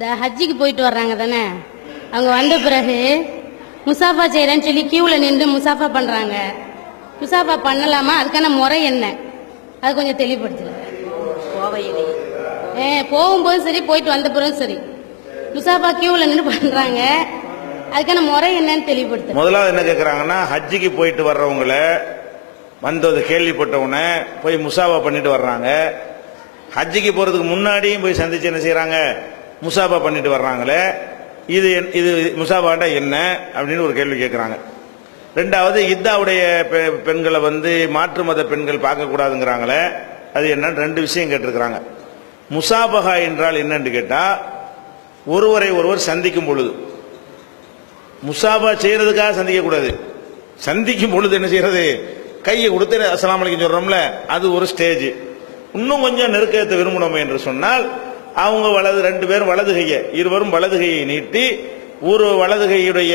இந்த ஹஜ்ஜிக்கு போயிட்டு வர்றாங்க தானே? அவங்க வந்த பிறகு முசாஃபா செய்கிறேன்னு சொல்லி கியூவில் நின்று முசாஃபா பண்ணுறாங்க முசாஃபா பண்ணலாமா? அதுக்கான முறை என்ன? அது கொஞ்சம் தெளிவுபடுத்தல கோவையிலே. ஏ போகும்போதும் சரி போயிட்டு வந்த பிறகும் சரி. முசாஃபா கியூவில் நின்று பண்ணுறாங்க அதுக்கான முறை என்னன்னு தெளிவுபடுத்தல முதலாவது என்ன கேட்குறாங்கன்னா ஹஜ்ஜிக்கு போயிட்டு வர்றவங்கள வந்தது கேள்விப்பட்டவொடனே போய் முசாபா பண்ணிட்டு வர்றாங்க. ஹஜ்ஜிக்கு போறதுக்கு முன்னாடியும் போய் சந்திச்சு என்ன செய்றாங்க? முசாபா பண்ணிட்டு வர்றாங்களே இது என்- இது முசாபாண்டா என்ன அப்படின்னு ஒரு கேள்வி கேட்குறாங்க ரெண்டாவது இத்தாவுடைய பெ- பெண்களை வந்து மாற்று மத பெண்கள் பார்க்கக்கூடாதுங்கிறாங்களே அது என்னன்னு ரெண்டு விஷயம் கேட்டிருக்கிறாங்க. முசாபகா என்றால் என்னன்னு கேட்டால் ஒருவரை ஒருவர் சந்திக்கும் பொழுது. முசாபா செய்யறதுக்காக சந்திக்கக்கூடாது. சந்திக்கும் பொழுது என்ன செய்யறது? கையை கொடுத்து அஸ்ஸலாமு அலைக்கும் அது ஒரு ஸ்டேஜ் இன்னும் கொஞ்சம் நெருக்கத்தை விரும்பணுமே என்று சொன்னால் அவங்க வலது ரெண்டு பேரும் வலது கையை இருவரும் வலது கையை நீட்டி ஒரு வலது கையுடைய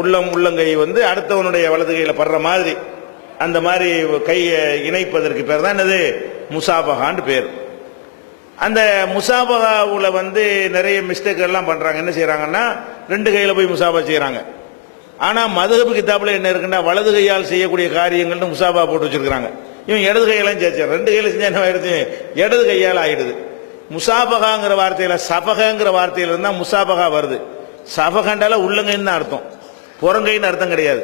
உள்ளம் உள்ளங்கை வந்து அடுத்தவனுடைய வலது கையில் படுற மாதிரி அந்த மாதிரி கையை இணைப்பதற்கு பேர் தான் என்னது? முசாபகான்னு பேர். அந்த முசாபகாவில் வந்து நிறைய மிஸ்டேக் எல்லாம் பண்றாங்க. என்ன செய்யறாங்கன்னா ரெண்டு கையில போய் முசாபா செய்யறாங்க ஆனா மதுகபு கிதாபுல என்ன இருக்குன்னா வலது கையால் செய்யக்கூடிய காரியங்கள்னு முசாபா போட்டு வச்சிருக்காங்க இவன் இடது கையெல்லாம் சேர்ச்சார் ரெண்டு கையில செஞ்சா என்ன ஆயிடுது? இடது கையால் ஆயிடுது. முசாபகாங்கிற வார்த்தையில சபகங்கிற வார்த்தையில இருந்தா முசாபகா வருது. சபகண்டால உள்ளங்கைன்னு தான் அர்த்தம். புறங்கைன்னு அர்த்தம் கிடையாது.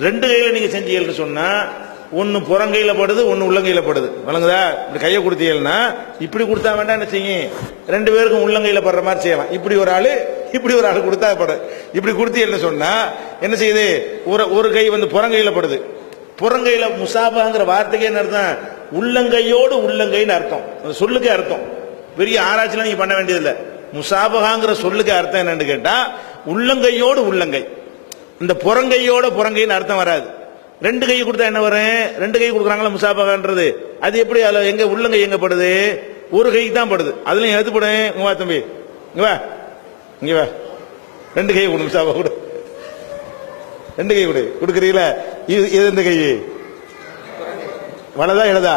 ரெண்டு கையில நீங்க செஞ்சீங்கன்னு சொன்னா ஒன்னு புறங்கையில படுது ஒன்னு உள்ளங்கையில படுது. வழங்குதா? இப்படி கையை கொடுத்தீங்கன்னா இப்படி கொடுத்தா வேண்டாம் என்ன செய்யும் ரெண்டு பேருக்கும் உள்ளங்கையில படுற மாதிரி செய்யலாம். இப்படி ஒரு ஆளு இப்படி ஒரு ஆள் கொடுத்தா படு. இப்படி கொடுத்தீங்கன்னு சொன்னா என்ன செய்யுது? ஒரு ஒரு கை வந்து புறங்கையில படுது. புறங்கையில முசாபாங்கிற வார்த்தைக்கு என்ன அர்த்தம்? உள்ளங்கையோடு உள்ளங்கைன்னு அர்த்தம். அந்த சொல்லுக்கே அர்த்தம். பெரிய ஆராய்ச்சிலாம் நீங்க பண்ண வேண்டியதில்லை. முசாபகாங்கிற சொல்லுக்கு அர்த்தம் என்னன்னு கேட்டா உள்ளங்கையோடு உள்ளங்கை. இந்த புறங்கையோட புறங்கைன்னு அர்த்தம் வராது. ரெண்டு கை கொடுத்தா என்ன வரும்? ரெண்டு கை கொடுக்குறாங்களா முசாபகான்றது அது எப்படி அதில் எங்க உள்ளங்கை எங்க படுது ஒரு கைக்கு தான் படுது. அதுலயும் எது படும்? இங்க வா தம்பி. இங்க வா. இங்க வா. ரெண்டு கை கொடு முசாபா கொடு. ரெண்டு கை கொடு. கொடுக்குறீங்களா? இது இது எந்த கை? வலதா இடதா?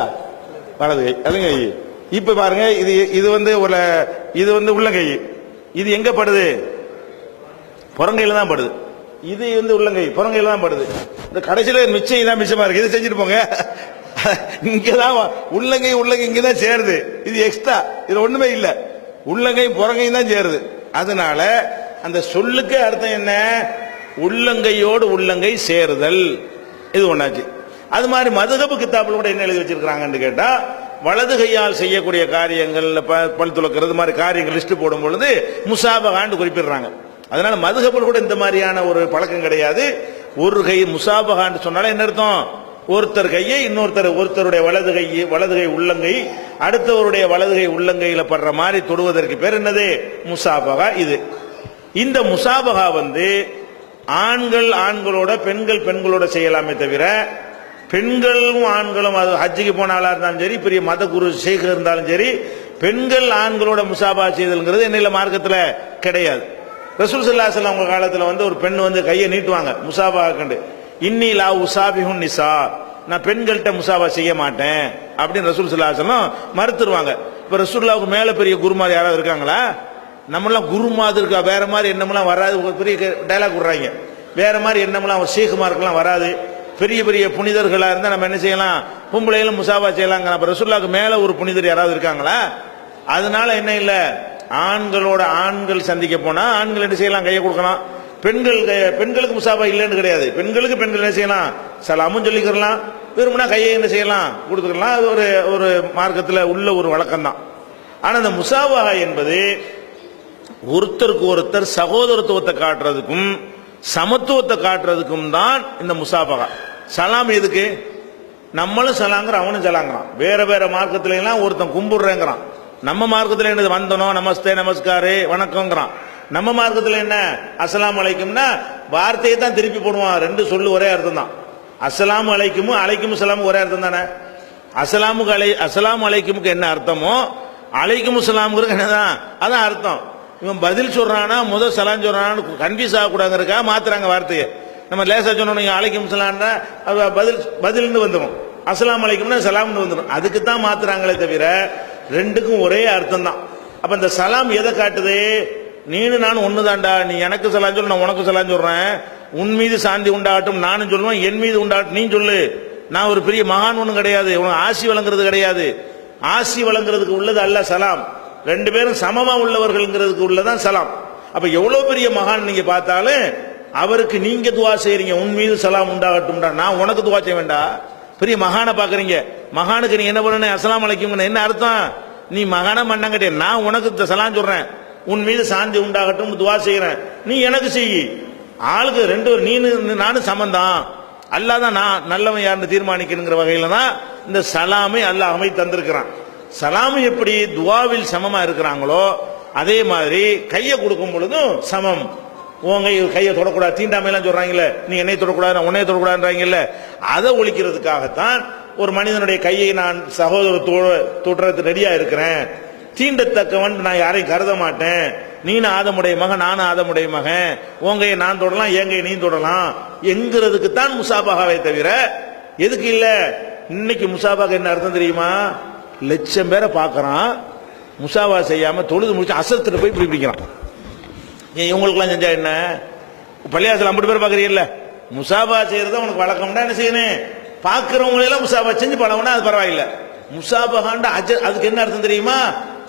வலது கை. அதுங்க கை. இப்ப பாருங்க இது இது வந்து ஒரு இது வந்து உள்ளங்கை. இது எங்க படுது? புறங்கையில தான் படுது. இது வந்து உள்ளங்கை புறங்கையில தான் படுது. இந்த கடைசியில மிச்சம் தான் மிச்சமா இருக்கு. இதை செஞ்சுட்டு போங்க. இங்கதான் உள்ளங்கை உள்ளங்கை இங்கதான் சேருது. இது எக்ஸ்ட்ரா இது ஒண்ணுமே இல்ல. உள்ளங்கை புறங்கையும் தான் சேருது. அதனால அந்த சொல்லுக்கு அர்த்தம் என்ன? உள்ளங்கையோடு உள்ளங்கை சேருதல். இது ஒன்றாச்சு அது மாதிரி மதுகபு கித்தாப்புல கூட என்ன எழுதி வச்சிருக்காங்கன்னு கேட்டா வலது கையால் செய்யக்கூடிய காரியங்கள் ப- பல் துளக்கிறது மாதிரி காரியங்கள் லிஸ்ட் போடும் பொழுது முசாபகான்னு குறிப்பிடுறாங்க. அதனால மதுகபல் கூட இந்த மாதிரியான ஒரு பழக்கம் கிடையாது. ஒரு கை முசாபகான்னு சொன்னாலே என்ன அர்த்தம்? ஒருத்தர் கையை இன்னொருத்தர் ஒருத்தருடைய வலது கை வலது கை உள்ளங்கை அடுத்தவருடைய வலது கை உள்ளங்கையில படுற மாதிரி தொடுவதற்கு பேர் என்னது? முசாபகா இது. இந்த முசாபகா வந்து ஆண்கள் ஆண்களோட பெண்கள் பெண்களோட செய்யலாமே தவிர பெண்களும் ஆண்களும் அது ஹஜ்ஜிக்கு போனாலா இருந்தாலும் சரி பெரிய மத குரு ஷேக் இருந்தாலும் சரி பெண்கள் ஆண்களோட முசாபா செய்தல்ங்கிறது என்ன மார்க்கத்தில் கிடையாது. ரசூல் சல்லாசல் அவங்க காலத்தில் வந்து ஒரு பெண் வந்து கையை நீட்டுவாங்க முசாபா கண்டு இன்னி லா உசாபிஹுன் நிசா நான் பெண்கள்கிட்ட முசாபா செய்ய மாட்டேன் அப்படின்னு ரசூல் சல்லாசலம் மறுத்துருவாங்க. இப்போ ரசூல்லாவுக்கு மேலே பெரிய குருமார் யாராவது இருக்காங்களா? நம்மளாம் குரு மாதிரி இருக்கா? வேற மாதிரி என்னமெல்லாம் வராது. ஒரு பெரிய டைலாக் விடுறாங்க. வேற மாதிரி என்னமெல்லாம் ஒரு வராது. பெரிய பெரிய புனிதர்களா இருந்தா நம்ம என்ன செய்யலாம்? பொம்பளைகளும் முசாபா செய்யலாங்க அப்ப ரசூல்லாக்கு மேல ஒரு புனிதர் யாராவது இருக்காங்களா? அதனால என்ன இல்ல? ஆண்களோட ஆண்கள் சந்திக்க போனா ஆண்கள் என்ன செய்யலாம்? கையை கொடுக்கலாம். பெண்கள் பெண்களுக்கு முசாபா இல்லைன்னு கிடையாது. பெண்களுக்கு பெண்கள் என்ன செய்யலாம்? சலாமும் சொல்லிக்கிறலாம். விரும்பினா கையை என்ன செய்யலாம்? கொடுத்துக்கலாம். அது ஒரு ஒரு மார்க்கத்தில் உள்ள ஒரு வழக்கம் தான். ஆனால் இந்த முசாவா என்பது ஒருத்தருக்கு ஒருத்தர் சகோதரத்துவத்தை காட்டுறதுக்கும் சமத்துவத்தை காட்டுறதுக்கும் தான் இந்த முசாபகா சலாம் எதுக்கு? நம்மளும் சலாங்கிறோம் அவனும் சலாங்கிறான். வேற வேற மார்க்கத்துல எல்லாம் ஒருத்தன் கும்பிடுறேங்கிறான். நம்ம மார்க்கத்துல என்னது வந்தனோ நமஸ்தே நமஸ்காரு வணக்கங்கிறான். நம்ம மார்க்கத்துல என்ன? அஸ்ஸலாமு அலைக்கும்னா வார்த்தையை தான் திருப்பி போடுவான். ரெண்டு சொல்லு ஒரே அர்த்தம் தான். அஸ்ஸலாமு அலைக்கும் அலைக்கும் சலாமும் ஒரே அர்த்தம் தானே? அஸ்ஸலாமுக்கு அலை அஸ்ஸலாமு அலைக்குமுக்கு என்ன அர்த்தமோ அலைக்கும் சலாமுக்கு என்னதான் அதான் அர்த்தம். இவன் பதில் சொல்றானா முதல் சலாம் சொல்றானான்னு கன்ஃபியூஸ் ஆகக்கூடாதுங்கிறக்கா மாத்துறாங்க வார்த்தையை. நம்ம லேசா சொன்னோம் நீங்க அலைக்கும் அது பதில் பதில்னு வந்துடும் அஸ்லாம் அலைக்கும்னா சலாம்னு வந்துடும் அதுக்கு தான் மாத்துறாங்களே தவிர ரெண்டுக்கும் ஒரே அர்த்தம் தான் அப்ப இந்த சலாம் எதை காட்டுது? நீனு நானும் ஒண்ணுதான்டா. நீ எனக்கு சலாம் சொல்லு நான் உனக்கு சலாம் சொல்றேன். உன் மீது சாந்தி உண்டாகட்டும் நானும் சொல்லுவேன். என் மீது உண்டாகட்டும் நீ சொல்லு. நான் ஒரு பெரிய மகான் ஒன்றும் கிடையாது. உனக்கு ஆசி வழங்குறது கிடையாது. ஆசி வழங்குறதுக்கு உள்ளது அல்ல சலாம். ரெண்டு பேரும் சமமா உள்ளவர்கள்ங்கிறதுக்கு உள்ளதான் சலாம். அப்ப எவ்வளவு பெரிய மகான் நீங்க பார்த்தாலும் அவருக்கு நீங்க துவா செய்றீங்க உன் மீது சலாம் உண்டாகட்டும்டா. நான் உனக்கு துவா செய்ய வேண்டாம் பெரிய மகானை பாக்குறீங்க. மகானுக்கு நீ என்ன பண்ணணும்? அசலாம் அழைக்கும் என்ன அர்த்தம்? நீ மகான மண்ணங்கட்டே நான் உனக்கு சலாம் சொல்றேன். உன் மீது சாந்தி உண்டாகட்டும் துவா செய்யறேன் நீ எனக்கு செய். ஆளுக்கு ரெண்டு நீ நீனு நானும் சமந்தான் அல்லாஹ் தான் நான் நல்லவன் யாருன்னு தீர்மானிக்கணுங்கிற வகையில தான் இந்த சலாமை அல்லாஹ் அமை தந்திருக்கிறான். சலாமு எப்படி துவாவில் சமமா இருக்கிறாங்களோ அதே மாதிரி கையை கொடுக்கும் பொழுதும் சமம். உன் கை கையை தொடக்கூடாது. தீண்டாமையெல்லாம் சொல்றாங்கல்ல. நீ என்னை தொடக்கூடாது நான் உன்னைய தொடக்கூடாதுன்றாங்கல்ல. அதை ஒழிக்கிறதுக்காகத்தான் ஒரு மனிதனுடைய கையை நான் சகோதரத்தோடு தொடுறது ரெடியா இருக்கிறேன். தீண்டத்தக்கவன் நான் யாரையும் கருத மாட்டேன். நீனும் ஆதமுடைய மகன் நானும் ஆதமுடைய மகன். உங்கையை நான் தொடலாம் எங்கையை நீ தொடலாம். என்கிறதுக்கு தான் முசாபாகவே தவிர எதுக்கு இல்ல? இன்னைக்கு முசாபாக என்ன அர்த்தம் தெரியுமா? லட்சம் பேரை பார்க்கறான். முசாபா செய்யாம தொழுது முடிச்சு அசத்துட்டு போய் இப்படி பிடிக்கிறான். இவங்களுக்குலாம் செஞ்சா என்ன? பள்ளியாசல் ஐம்பது பேர் பார்க்குறீங்கல்ல முசாபா செய்யறது உனக்கு வழக்கம்னா என்ன செய்யணும்? பார்க்குறவங்களெல்லாம் முசாபா செஞ்சு பழகுனா அது பரவாயில்ல. முசாபகாண்ட அஜர் அதுக்கு என்ன அர்த்தம் தெரியுமா?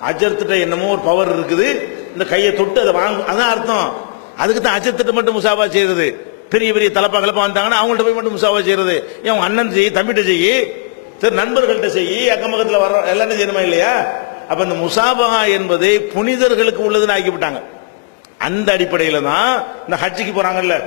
அஜர்த்திட்ட என்னமோ ஒரு பவர் இருக்குது. இந்த கையை தொட்டு அதை வாங்க அதான் அர்த்தம். அதுக்கு தான் அஜர்த்திட்ட மட்டும் முசாபா செய்யறது. பெரிய பெரிய தலப்பா கலப்பா வந்தாங்கன்னா அவங்கள்ட்ட போய் மட்டும் முசாபா செய்யறது. ஏன் அண்ணன் செய் தம்பிகிட்ட செய் சரி நண்பர்கள்ட்ட செய் அக்கம் பக்கத்தில் வர எல்லாம் செய்யணுமா இல்லையா? அப்ப இந்த முசாபகா என்பது புனிதர்களுக்கு உள்ளதுன்னு ஆக்கிவிட்டாங்க. அந்த அடிப்படையில தான் இந்த ஹஜ்ஜிக்கு போறாங்கல்ல.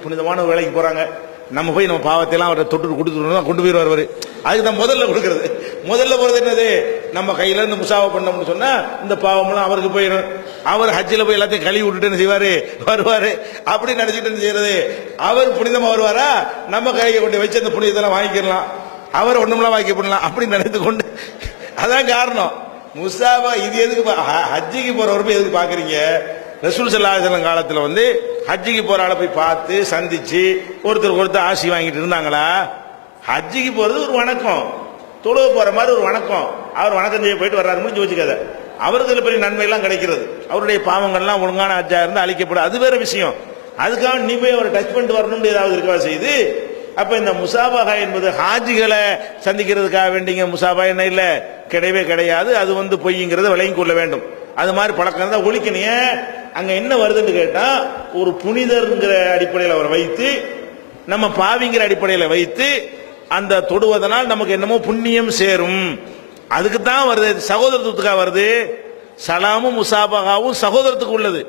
புனிதமான ஒரு வேலைக்கு போறாங்க. நம்ம போய் நம்ம பாவத்தை எல்லாம் அவரை தொட்டு கொடுத்துட்டு தான் கொண்டு போயிடுவார் அவரு. அதுக்கு தான் முதல்ல கொடுக்கறது. முதல்ல போறது என்னது? நம்ம கையில இருந்து முசாவை பண்ணோம்னு சொன்னா இந்த பாவம்லாம் அவருக்கு போயிடும் அவர் ஹஜ்ஜில் போய் எல்லாத்தையும் கழுவி விட்டுட்டு என்ன செய்வாரு? வருவாரு. அப்படி நினைச்சிட்டு என்ன செய்யறது? அவர் புனிதமா வருவாரா? நம்ம கையை கொண்டு வச்சு அந்த புனிதத்தெல்லாம் வாங்கிக்கலாம். அவர் ஒண்ணுமெல்லாம் வாங்கி பண்ணலாம் அப்படி நினைத்து கொண்டு. அதான் காரணம். முசாபா இது எதுக்கு பா- ஹ- ஹஜ்ஜிக்கு போறவர் போய் எதுக்கு பாக்குறீங்க? ரசூல் சல்லாஹலம் காலத்தில் வந்து ஹஜ்ஜிக்கு போற ஆளை போய் பார்த்து சந்திச்சு ஒருத்தர் ஒருத்தர் ஆசி வாங்கிட்டு இருந்தாங்களா? ஹஜ்ஜிக்கு போறது ஒரு வணக்கம். தொழுவ போற மாதிரி ஒரு வணக்கம். அவர் வணக்கம் செய்ய போயிட்டு வர்றாரு முடிஞ்சு வச்சுக்காத அவருக்கு இதில் பெரிய நன்மைகள்லாம் கிடைக்கிறது. அவருடைய பாவங்கள்லாம் ஒழுங்கான ஹஜ்ஜா இருந்து அழிக்கப்படும். அது வேற விஷயம். அதுக்காக நீ போய் அவரை டச் பண்ணிட்டு வரணும்னு ஏதாவது இருக்கவா செய்யுது அப்ப இந்த முசாபகா என்பது ஹாஜிகளை சந்திக்கிறதுக்காக வேண்டிங்க முசாபா என்ன இல்ல? கிடையவே கிடையாது. அது வந்து பொய்ங்கிறத விலையும் கொள்ள வேண்டும். அது மாதிரி பழக்கம் தான் ஒழிக்கணும். அங்க என்ன வருதுன்னு கேட்டா ஒரு புனிதர்ங்கிற அடிப்படையில் அவரை வைத்து நம்ம பாவிங்கிற அடிப்படையில் வைத்து அந்த தொடுவதனால் நமக்கு என்னமோ புண்ணியம் சேரும். அதுக்கு தான் வருது சகோதரத்துக்காக வருது. சலாமும் முசாபகாவும் சகோதரத்துக்கு உள்ளது.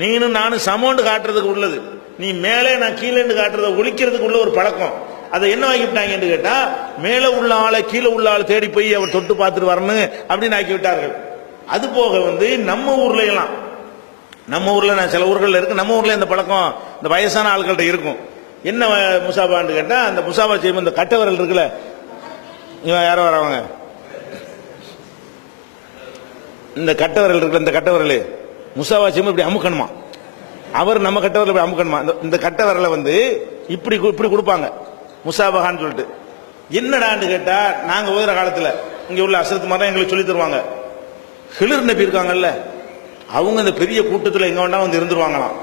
நீனும் நானும் சமோண்டு காட்டுறதுக்கு உள்ளது. நீ மேலே நான் கீழேன்னு காட்டுறதை ஒழிக்கிறதுக்கு உள்ள ஒரு பழக்கம். அதை என்ன ஆக்கிவிட்டாங்கன்னு கேட்டா மேலே உள்ள ஆளை கீழே உள்ள ஆளை தேடி போய் அவர் தொட்டு பார்த்துட்டு வரணும் அப்படின்னு ஆக்கி விட்டார்கள் அது போக வந்து நம்ம ஊர்ல எல்லாம் நம்ம ஊரில் நான் சில ஊர்களில் இருக்கு. நம்ம ஊரில் இந்த பழக்கம் இந்த வயசான ஆட்கள்கிட்ட இருக்கும். என்ன வ- முசாபான்னு கேட்டால் அந்த முசாபா செய்யும் இந்த கட்டவரல் இருக்குல்ல. இவன் யாரோ வரவங்க? இந்த கட்டவரல் இருக்குல்ல இந்த கட்டவரல். முசாபா செய்யும் இப்படி அமுக்கணுமா? அவர் நம்ம கட்டை இப்படி அமுக்கணுமா? இந்த- இந்த வந்து இப்படி கு- இப்படி கொடுப்பாங்க. முசாபகான்னு சொல்லிட்டு. என்னடான்னு கேட்டால் நாங்கள் ஓதுற காலத்தில் இங்கே உள்ள அசரத்து மாதிரி எங்களுக்கு சொல்லி தருவாங்க. ஹிலிர் நபி இருக்காங்கல்ல. அவங்க அந்த பெரிய கூட்டத்தில் எங்கே வேண்டாம் வந்து இருந்துருவாங்களாம்.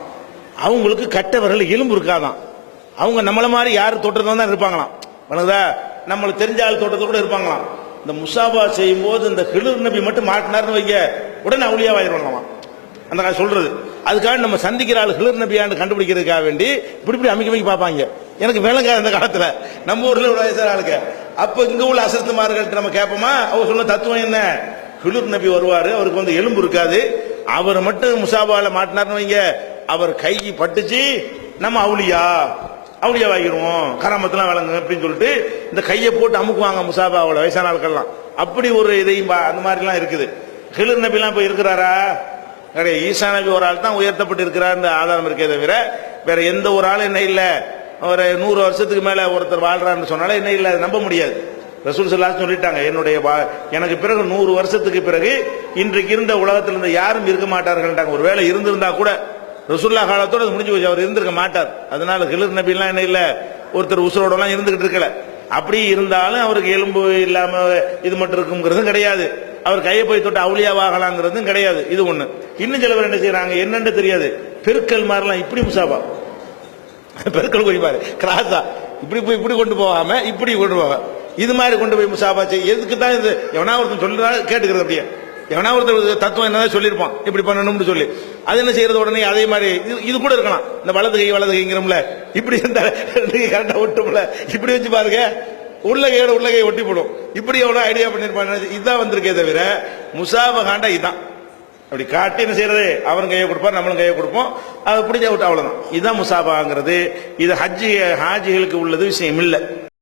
அவங்களுக்கு கட்ட விரல் எலும்பு இருக்காதான். அவங்க நம்மளை மாதிரி யார் தோட்டத்தில் தான் இருப்பாங்களாம். வணங்குதா? நம்மளை தெரிஞ்ச ஆள் தோட்டத்தில் கூட இருப்பாங்களாம். இந்த முசாபா செய்யும் போது இந்த கிளிர் நபி மட்டும் மாட்டினார்னு வைக்க உடனே அவுளியாவாயிருவாங்களாம். அந்த காலம் சொல்றது. அதுக்காக நம்ம சந்திக்கிற ஆள் ஹிலர் நபியான்னு கண்டுபிடிக்கிறதுக்காக வேண்டி இப்படி இப்படி அமைக்க அமைக்க பார்ப்பாங்க. எனக்கு விளங்காது அந்த காலத்தில். நம்ம ஊரில் ஒரு வயசான ஆளுக்கு அப்போ இங்கே உள்ள அசத்துமார்கள்ட்ட நம்ம கேட்போமா? அவர் சொன்ன தத்துவம் என்ன? ஹிலுர் நபி வருவார் அவருக்கு வந்து எலும்பு இருக்காது. அவர் மட்டும் முசாபால மாட்டினார்னு வைங்க. அவர் கை பட்டுச்சு நம்ம அவுளியா? அவுளியா வாங்கிடுவோம். கராமத்தெல்லாம் வழங்க அப்படின்னு சொல்லிட்டு இந்த கையை போட்டு அமுக்குவாங்க முசாபாவில் வயசான ஆட்கள்லாம். அப்படி ஒரு இதையும் பா- அந்த மாதிரிலாம் இருக்குது. ஹிலுர் நபிலாம் இப்போ இருக்கிறாரா? கிடையாது ஈசா நபி ஒரு ஆள் தான் உயர்த்தப்பட்டு இருக்கிறார் ஆதாரம் இருக்கே தவிர வேற எந்த ஒரு ஆள் என்ன இல்லை. ஒரு நூறு வருஷத்துக்கு மேல ஒருத்தர் வாழ்றாருன்னு சொன்னாலே என்ன இல்லை அதை நம்ப முடியாது. ரசூல் சல்லாஸ் சொல்லிட்டாங்க என்னுடைய வா- எனக்கு பிறகு நூறு வருஷத்துக்கு பிறகு இன்றைக்கு இருந்த உலகத்தில் இருந்த யாரும் இருக்க மாட்டார்கள்ட்டாங்க ஒருவேளை இருந்திருந்தா கூட ரசூல்லா காலத்தோட முடிஞ்சு போச்சு அவர் இருந்திருக்க மாட்டார். அதனால ஹிலர் நபிலாம் என்ன இல்ல ஒருத்தர் உசுரோட எல்லாம் இருந்துகிட்டு இருக்கல. அப்படி இருந்தாலும் அவருக்கு எலும்பு இல்லாம இது மட்டும் இருக்குங்கிறதும் கிடையாது. அவர் கையை போய் தொட்டு அவுளியாவாகலாங்கிறதும் கிடையாது. இது ஒண்ணு. இன்னும் சில பேர் என்ன செய்யறாங்க என்னன்னு தெரியாது. பெருக்கல் மாதிரிலாம் இப்படி முசாபா. பெருக்கல் குறிப்பாரு கிராஸா இப்படி போய் இப்படி கொண்டு போகாம இப்படி கொண்டு போவாங்க இது மாதிரி கொண்டு போய் முசாபா செய்ய எதுக்கு தான் இது? எவனா ஒருத்தன் சொல்லுறா கேட்டுக்கிறது அப்படியே. எவனா ஒருத்தர் தத்துவம் என்னதான் சொல்லியிருப்பான்? இப்படி பண்ணணும்னு சொல்லி. அது என்ன செய்யறது உடனே? அதே மாதிரி இது- இது கூட இருக்கலாம். இந்த வலது கை வலது கைங்கிறோம்ல. இப்படி இருந்தா கரெக்டா ஒட்டும்ல. இப்படி வச்சு பாருங்க. உள்ள கையோட உள்ள கை ஒட்டி போடும். இப்படி எவ்வளவு ஐடியா பண்ணிருப்பாங்க இதுதான் வந்திருக்கே தவிர முசாபகாண்டா இதுதான் அப்படி காட்டி என்ன செய்யறது? அவன் கையை கொடுப்பார் நம்மளும் கையை கொடுப்போம். அது பிடிச்ச விட்டு அவ்வளவுதான். இதுதான் முசாபாங்கிறது இது ஹஜ்ஜி ஹாஜிகளுக்கு உள்ளது விஷயம் இல்லை.